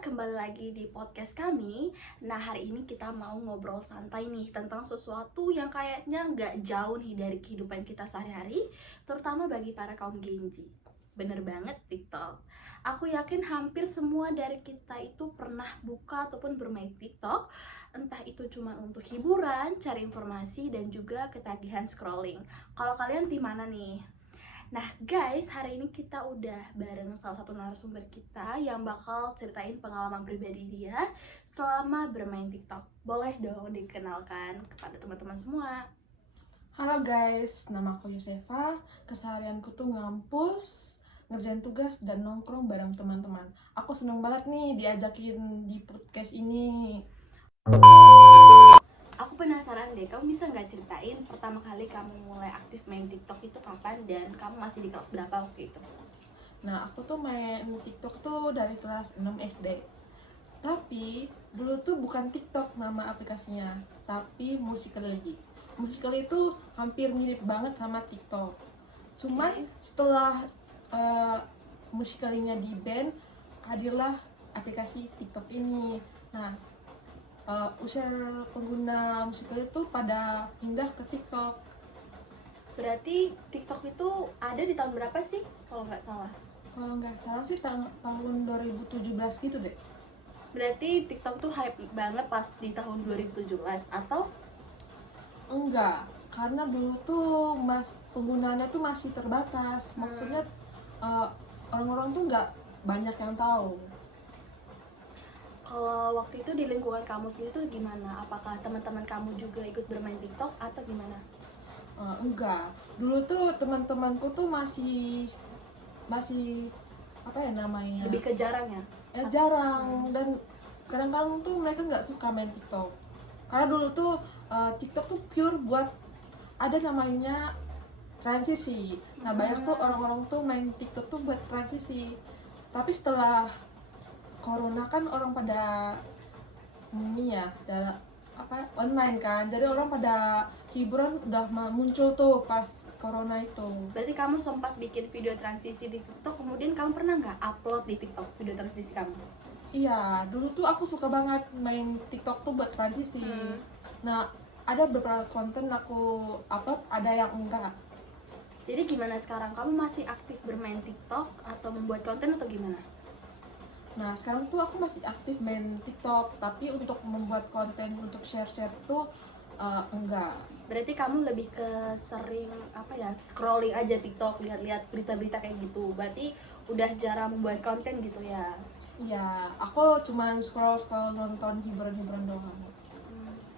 kembali lagi di podcast kami. Nah, hari ini kita mau ngobrol santai nih tentang sesuatu yang kayaknya nggak jauh nih dari kehidupan kita sehari-hari, terutama bagi para kaum Gen Z. Bener banget, TikTok. Aku yakin hampir semua dari kita itu pernah buka ataupun bermain TikTok, entah itu cuma untuk hiburan, cari informasi, dan juga ketagihan scrolling. Kalau kalian di mana nih? Nah guys, hari ini kita udah bareng salah satu narasumber kita yang bakal ceritain pengalaman pribadi dia selama bermain TikTok. Boleh dong dikenalkan kepada teman-teman semua. Halo guys, nama aku Yosefa. Keseharianku tuh ngampus, ngerjain tugas, dan nongkrong bareng teman-teman. Aku seneng banget nih diajakin di podcast ini. Aku penasaran deh, kamu bisa nggak ceritain pertama kali kamu mulai aktif main TikTok itu kapan dan kamu masih di kelas berapa waktu itu? Nah, aku tuh main TikTok tuh dari kelas 6 SD. Tapi dulu tuh bukan TikTok nama aplikasinya, tapi Musical.ly. Musical.ly itu hampir mirip banget sama TikTok. Cuman Oke. setelah uh, Musical.ly-nya di-ban, hadirlah aplikasi TikTok ini. Nah, usia pengguna Musical.ly itu pada pindah ke TikTok. Berarti TikTok itu ada di tahun berapa sih kalau nggak salah? Kalau nggak salah sih tahun 2017 gitu deh. Berarti TikTok tuh hype banget pas di tahun 2017 atau? Enggak, karena dulu tuh penggunaannya tuh masih terbatas. Maksudnya uh, orang-orang tuh nggak banyak yang tahu. Kalau waktu itu di lingkungan kamu sendiri tuh gimana? Apakah teman-teman kamu juga ikut bermain TikTok atau gimana? Enggak, dulu tuh teman-temanku tuh masih apa ya namanya? Lebih ke jarang ya? Jarang, dan kadang-kadang tuh mereka nggak suka main TikTok. Karena dulu tuh TikTok tuh pure buat ada namanya transisi. Nah, banyak tuh orang-orang tuh main TikTok tuh buat transisi. Tapi setelah corona kan orang pada ini ya, dalam apa online kan. Jadi orang pada hiburan udah muncul tuh pas corona itu. Berarti kamu sempat bikin video transisi di TikTok, kemudian kamu pernah nggak upload di TikTok video transisi kamu? Iya, dulu tuh aku suka banget main TikTok tuh buat transisi. Nah, ada beberapa konten aku upload, ada yang enggak. Jadi gimana sekarang? Kamu masih aktif bermain TikTok atau membuat konten atau gimana? Nah, sekarang tuh aku masih aktif main TikTok, tapi untuk membuat konten untuk share-share tuh enggak. Berarti kamu lebih ke sering apa ya, scrolling aja TikTok, lihat-lihat berita-berita kayak gitu. Berarti udah jarang membuat konten gitu ya? Iya, aku cuman scroll-scroll nonton hiburan-hiburan doang.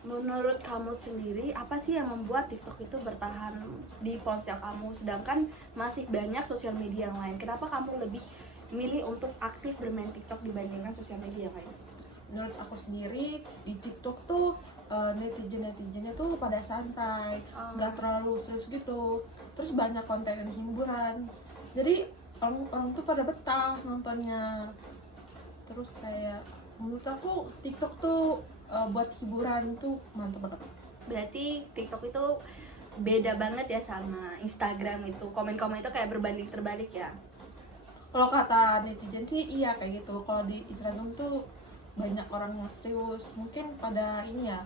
Menurut kamu sendiri, apa sih yang membuat TikTok itu bertahan di ponsel kamu, sedangkan masih banyak sosial media yang lain? Kenapa kamu lebih milih untuk aktif bermain TikTok dibandingkan sosial media yang lain? Menurut aku sendiri, di TikTok tuh netizen-netizennya tuh pada santai, nggak terlalu serius gitu. Terus banyak konten hiburan. Jadi orang tuh pada betah nontonnya. Terus kayak menurut aku TikTok tuh buat hiburan tuh mantep banget. Berarti TikTok itu beda banget ya sama Instagram itu. Komen-komen itu kayak berbanding terbalik ya. Kalau kata netizen sih iya kayak gitu. Kalau di Instagram tuh banyak orang yang serius. Mungkin pada ini ya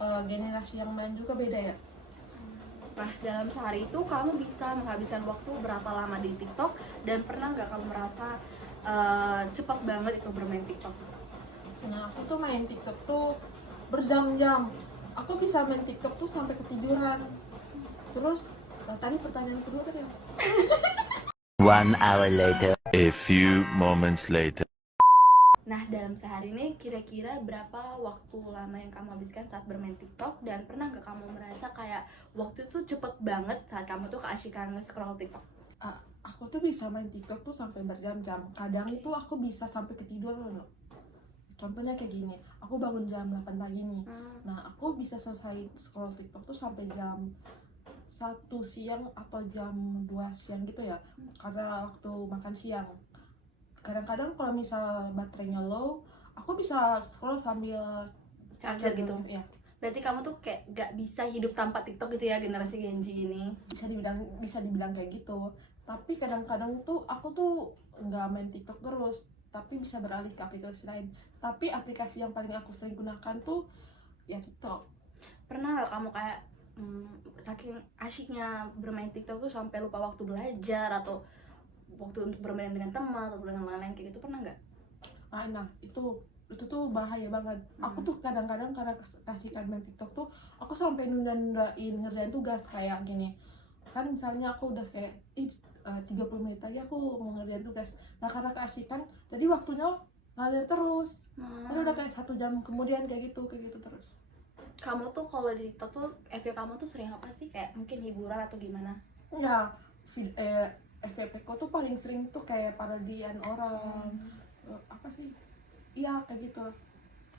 generasi yang main juga beda ya. Nah, dalam sehari itu kamu bisa menghabiskan waktu berapa lama di TikTok, dan pernah nggak kamu merasa cepat banget itu bermain TikTok? Nah, aku tuh main TikTok tuh berjam-jam. Aku bisa main TikTok tuh sampai ketiduran. Terus tadi pertanyaan kedua kan ya? 1 hour later. A few moments later. Nah, dalam sehari ini kira-kira berapa waktu lama yang kamu habiskan saat bermain TikTok, dan pernah nggak kamu merasa kayak waktu itu cepet banget saat kamu tuh keasyikan nge-scroll TikTok? Aku tuh bisa main TikTok tuh sampai berjam-jam. Kadang tuh aku bisa sampai ketiduran loh. Contohnya kayak gini, aku bangun jam 8 pagi nih. Nah, aku bisa selesai scroll TikTok tuh sampai jam 1 siang atau jam 2 siang gitu ya. Karena waktu makan siang. Kadang-kadang kalau misal baterainya low, aku bisa scroll sambil Charger gitu ya. Berarti kamu tuh kayak gak bisa hidup tanpa TikTok gitu ya, generasi Gen Z ini? Bisa dibilang kayak gitu. Tapi kadang-kadang tuh aku tuh nggak main TikTok terus, tapi bisa beralih ke aplikasi lain. Tapi aplikasi yang paling aku sering gunakan tuh ya TikTok. Pernah nggak kamu kayak saking asyiknya bermain TikTok tuh sampai lupa waktu belajar atau waktu untuk bermain dengan teman atau dengan lain-lain kayak gitu, pernah nggak? Nah itu tuh bahaya banget. Aku tuh kadang-kadang karena kasihkan main TikTok tuh aku sampai nunda-nundain ngerjain tugas kayak gini. Kan misalnya aku udah kayak 30 menit lagi aku mau ngerjain tugas. Nah karena keasikan jadi waktunya ngalir terus. Lalu udah kayak 1 jam kemudian kayak gitu terus. Kamu tuh kalau di TikTok tuh FYP kamu tuh sering apa sih, kayak mungkin hiburan atau gimana? Ya, FYP ku tuh paling sering tuh kayak parodian orang. Apa sih? Iya kayak gitu.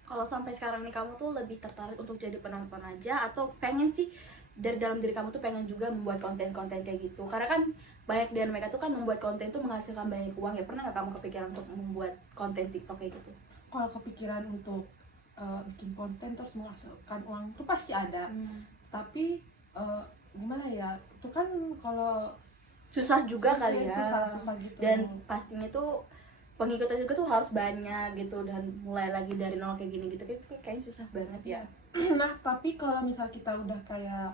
Kalau sampai sekarang nih kamu tuh lebih tertarik untuk jadi penonton aja atau pengen sih dari dalam diri kamu tuh pengen juga membuat konten-konten kayak gitu? Karena kan banyak dari mereka tuh kan membuat konten tuh menghasilkan banyak uang ya. Pernah nggak kamu kepikiran untuk membuat konten TikTok kayak gitu? Kalau kepikiran untuk bikin konten terus menghasilkan uang tuh pasti ada. Tapi gimana ya? Itu kan kalau Susah juga kali ya. susah gitu. Dan pastinya tuh pengikutnya juga tuh harus banyak gitu, dan mulai lagi dari nol kayak gini gitu kayaknya susah banget ya. Nah tapi kalau misal kita udah kayak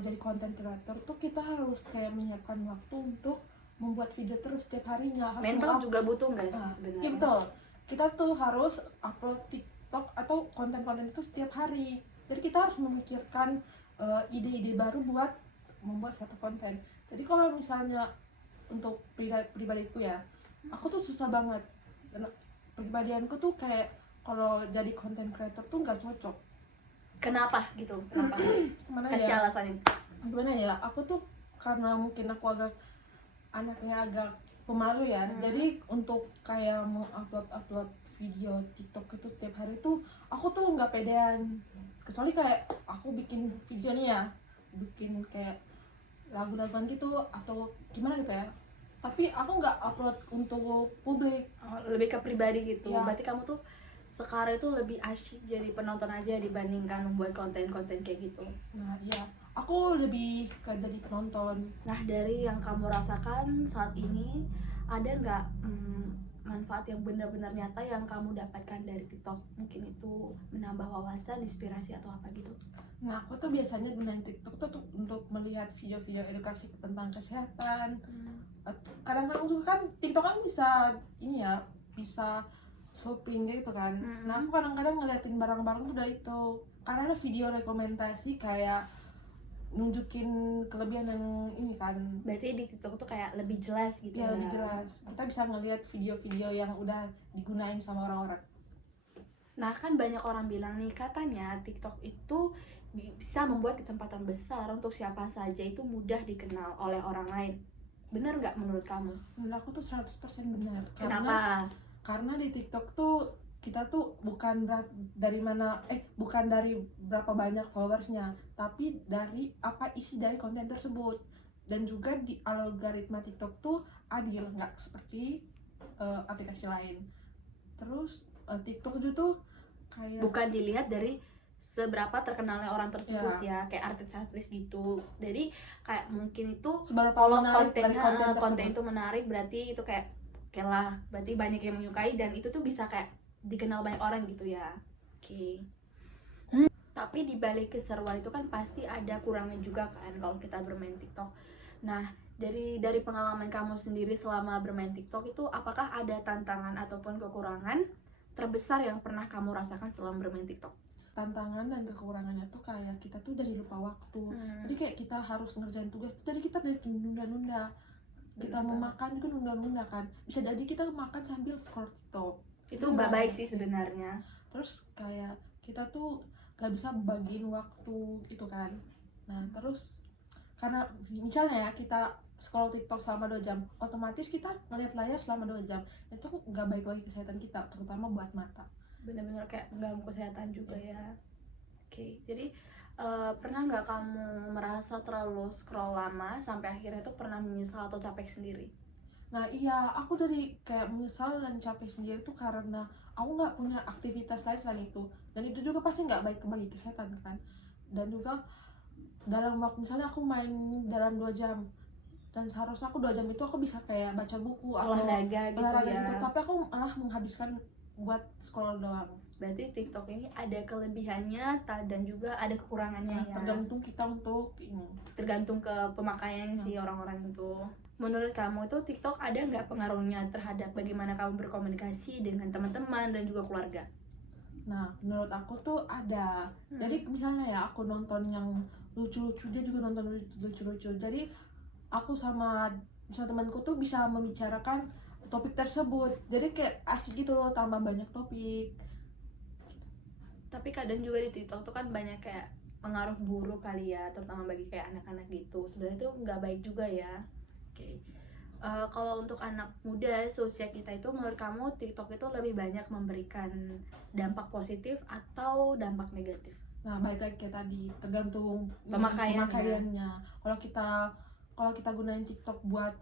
jadi konten kreator tuh kita harus kayak menyiapkan waktu untuk membuat video terus setiap harinya. Harus Mental juga butuh nggak sih sebenarnya? Iya betul. Kita tuh harus upload TikTok atau konten-konten itu setiap hari. Jadi kita harus memikirkan ide-ide baru buat membuat satu konten. Jadi kalau misalnya untuk pribadiku ya, aku tuh susah banget. Karena pribadianku tuh kayak kalau jadi konten creator tuh nggak cocok. Kenapa gitu? Kenapa? Gimana Kasih ya? alasannya. Gimana ya? Aku tuh karena mungkin aku anaknya agak pemalu ya. Jadi untuk kayak mau upload video TikTok itu setiap hari tuh aku tuh nggak pedean. Kecuali kayak aku bikin video nih ya, bikin kayak lagu-laguan gitu atau gimana gitu ya. Tapi aku nggak upload untuk publik. Lebih ke pribadi gitu. Ya. Berarti kamu tuh sekarang itu lebih asyik jadi penonton aja dibandingkan membuat konten-konten kayak gitu. Nah iya, aku lebih ke jadi penonton. Nah, dari yang kamu rasakan saat ini, ada nggak manfaat yang benar-benar nyata yang kamu dapatkan dari TikTok? Mungkin itu menambah wawasan, inspirasi atau apa gitu? Nah aku tuh biasanya gunain TikTok tuh untuk melihat video-video edukasi tentang kesehatan. Kadang-kadang juga kan TikTok kan bisa ini ya, bisa shopping gitu kan. Nah aku kadang-kadang ngeliatin barang-barang tuh dari itu, karena ada video rekomendasi kayak nunjukin kelebihan yang ini kan. Berarti di TikTok tuh kayak lebih jelas gitu Ya lebih jelas, kita bisa ngeliat video-video yang udah digunain sama orang-orang. Nah, kan banyak orang bilang nih, katanya TikTok itu bisa membuat kesempatan besar untuk siapa saja, itu mudah dikenal oleh orang lain. Benar nggak menurut kamu? Menurut aku tuh 100% benar. Kenapa? Karena di TikTok tuh kita tuh bukan bukan dari berapa banyak followersnya, tapi dari apa isi dari konten tersebut. Dan juga di algoritma TikTok tuh adil, nggak seperti aplikasi lain. Terus TikTok itu tuh kayak Bukan dilihat dari seberapa terkenalnya orang tersebut ya, kayak artis-artis gitu. Jadi kayak mungkin itu seberapa kalau menarik dari konten konten tersebut. itu menarik, berarti itu kayak oke lah, berarti banyak yang menyukai dan itu tuh bisa kayak dikenal banyak orang gitu ya. Oke. Tapi di balik keseruan itu kan pasti ada kurangnya juga kan kalau kita bermain TikTok. Nah, dari pengalaman kamu sendiri selama bermain TikTok itu, apakah ada tantangan ataupun kekurangan terbesar yang pernah kamu rasakan selama bermain TikTok? Tantangan dan kekurangannya tuh kayak kita tuh dari lupa waktu. Jadi kayak kita harus ngerjain tugas tuh dari nunda-nunda. Kita mau makan juga nunda-nunda kan. Bisa jadi kita makan sambil scroll TikTok. Itu nggak baik sih sebenarnya. Terus kayak kita tuh gak bisa bagiin waktu gitu kan. Nah terus karena misalnya ya kita scroll TikTok selama 2 jam, otomatis kita ngeliat layar selama 2 jam. Itu gak baik bagi kesehatan kita, terutama buat mata. Benar-benar kayak mengganggu kesehatan juga ya. Oke, jadi pernah nggak kamu merasa terlalu scroll lama sampai akhirnya tuh pernah menyesal atau capek sendiri? Nah iya, aku jadi kayak menyesal dan capek sendiri tuh karena aku nggak punya aktivitas lain selain itu. Dan itu juga pasti nggak baik bagi kesehatan kan. Dan juga dalam waktu, misalnya aku main dalam 2 jam, dan seharusnya aku 2 jam itu aku bisa kayak baca buku atau Olahraga gitu olahraga ya. gitu, tapi aku malah menghabiskan buat scroll doang. Berarti TikTok ini ada kelebihannya dan juga ada kekurangannya Nah, ya. tergantung kita untuk ini. Tergantung ke pemakaian si orang-orang itu. Menurut kamu itu TikTok ada nggak pengaruhnya terhadap bagaimana kamu berkomunikasi dengan teman-teman dan juga keluarga? Nah, menurut aku tuh ada. Jadi misalnya ya aku nonton yang lucu-lucu, dia juga nonton lucu-lucu. Jadi aku sama temanku tuh bisa membicarakan topik tersebut. Jadi kayak asik gitu loh, tambah banyak topik. Tapi kadang juga di TikTok tuh kan banyak kayak pengaruh buruk kali ya, terutama bagi kayak anak-anak gitu. Sebenarnya itu nggak baik juga ya. Oke. Kalau untuk anak muda seusia kita itu, menurut kamu TikTok itu lebih banyak memberikan dampak positif atau dampak negatif? Nah, balik lagi kayak tadi, tergantung Pemakaiannya. pemakaiannya. Kalau kita gunain TikTok buat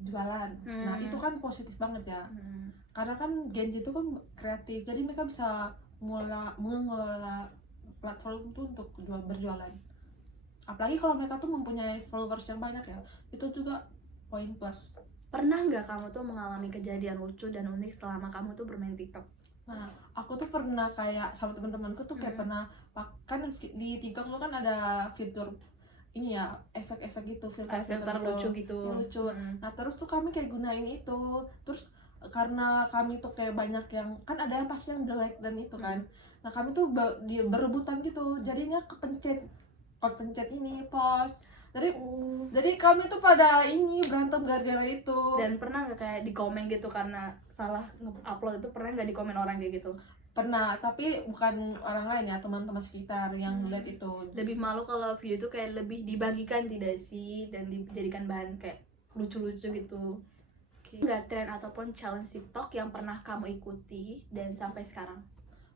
jualan, nah itu kan positif banget ya. Karena kan Gen Z itu kan kreatif, jadi mereka bisa mengelola platform itu untuk berjualan. Apalagi kalau mereka tuh mempunyai followers yang banyak ya, itu juga poin plus. Pernah nggak kamu tuh mengalami kejadian lucu dan unik selama kamu tuh bermain TikTok? Nah, aku tuh pernah kayak sama teman-temanku tuh kayak pernah kan di TikTok tuh kan ada fitur ini ya, efek-efek gitu, Filter lucu gitu. yang lucu. Nah, terus tuh kami kayak gunain itu. Terus karena kami tuh kayak banyak yang kan ada yang pasti yang jelek dan itu kan. Nah, kami tuh berebutan gitu. Jadinya kepencet ini post. Jadi kami tuh pada ini berantem gara-gara itu. Dan pernah nggak kayak di komen gitu karena salah upload itu, pernah nggak di komen orang kayak gitu? Pernah, tapi bukan orang lain ya, teman-teman sekitar yang lihat itu. Lebih malu kalau video itu kayak lebih dibagikan tidak sih, dan dijadikan bahan kayak lucu-lucu gitu. Nggak tren ataupun challenge TikTok yang pernah kamu ikuti dan sampai sekarang?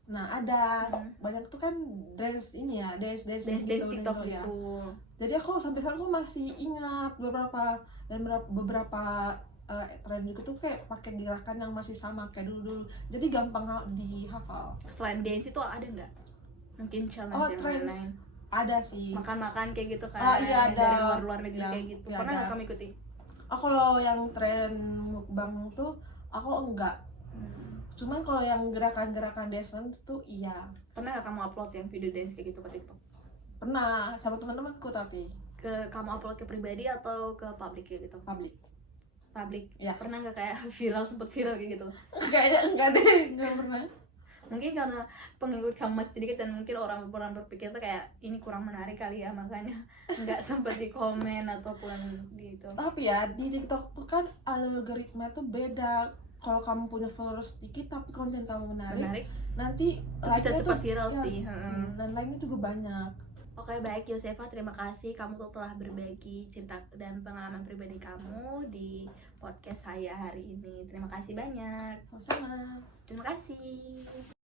Nah, ada banyak tuh kan dance Dance TikTok ya. gitu. Jadi aku sampai sekarang tuh masih ingat beberapa tren juga tuh kayak pakai gerakan yang masih sama kayak dulu. Jadi gampang dihafal. Selain dance itu ada nggak mungkin challenge yang trends lain? ada sih. Makan-makan kayak gitu kan? Iya, ada. Dari luar negeri Ya, kayak gitu. ya, Pernah nggak ada. kamu ikuti? Kalau yang tren mukbang tuh aku enggak. Cuman kalau yang gerakan-gerakan dance tuh iya. Pernah nggak kamu upload yang video dance kayak gitu ke TikTok? Pernah sama teman-temanku, tapi Kamu upload ke pribadi atau ke publik kayak gitu? Publik. Ya. Pernah nggak kayak sempet viral kayak gitu? Kayaknya enggak deh, enggak pernah. Mungkin karena pengikut kamu masih sedikit dan mungkin orang berpikir tuh kayak ini kurang menarik kali ya, makanya nggak sempet di komen ataupun gitu. Tapi ya di TikTok tuh kan algoritma tuh beda. Kalau kamu punya followers sedikit tapi konten kamu menarik. Nanti Itu bisa like-nya cepat tuh- viral ya, sih. dan like-nya juga banyak. Oke, baik Yosefa, terima kasih kamu tuh telah berbagi cerita dan pengalaman pribadi kamu di podcast saya hari ini. Terima kasih banyak. Sama-sama. Terima kasih.